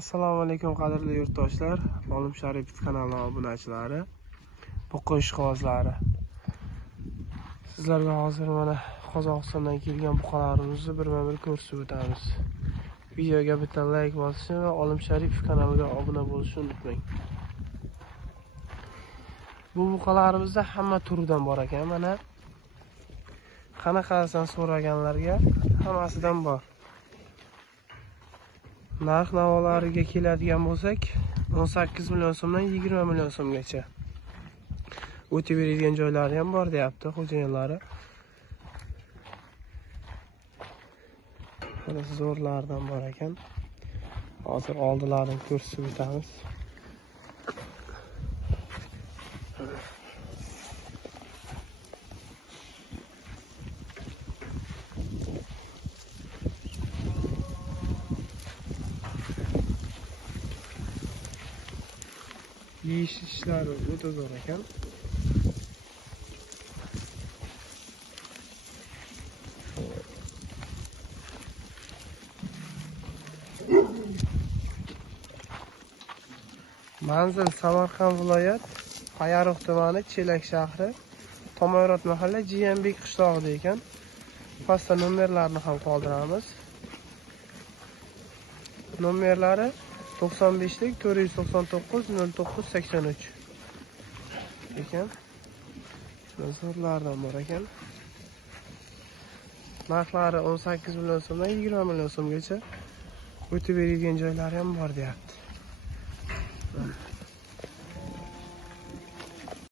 Assalomu alaykum qadrli yurtdoshlar, Olim Sharipov kanali obunachilari, buqa ishqibozlari. Sizlarga hozir mana Qozog'istondan kelgan buqalarimizni birma-bir ko'rsatib o'tamiz. Videoga bitta like bosishni va Olim Sharipov kanaliga obuna bo'lishni unutmang. Bu buqalarimizda hamma turidan bor ekan, mana qanaqasidan so'raganlarga hammasidan bor. Narx-navolariga keladigan bo'lsak, 18 million so'mdan 20 million so'mgacha o'tib beradigan joylari ham bor deyapti xo'jayinlari. Mana zo'rlardan bor ekan. Hozir oldilarini ko'rsatib o'tamiz. Yeyish ishlari o'ta zo'r ekan. Manzil Samarqand viloyat Payariq tumani Chelak shahri Tomoyrod mahalla Jiyambek qishlog'ida ekan. Pastda nomerlarini ham qoldiramiz. Nomerlari 95lik 499 0983 ekan. Zo'rlardan bor ekan. Narxlari 18 million so'mdan 20 million so'mgacha o'tib beradigan joylari ham bor deyapti.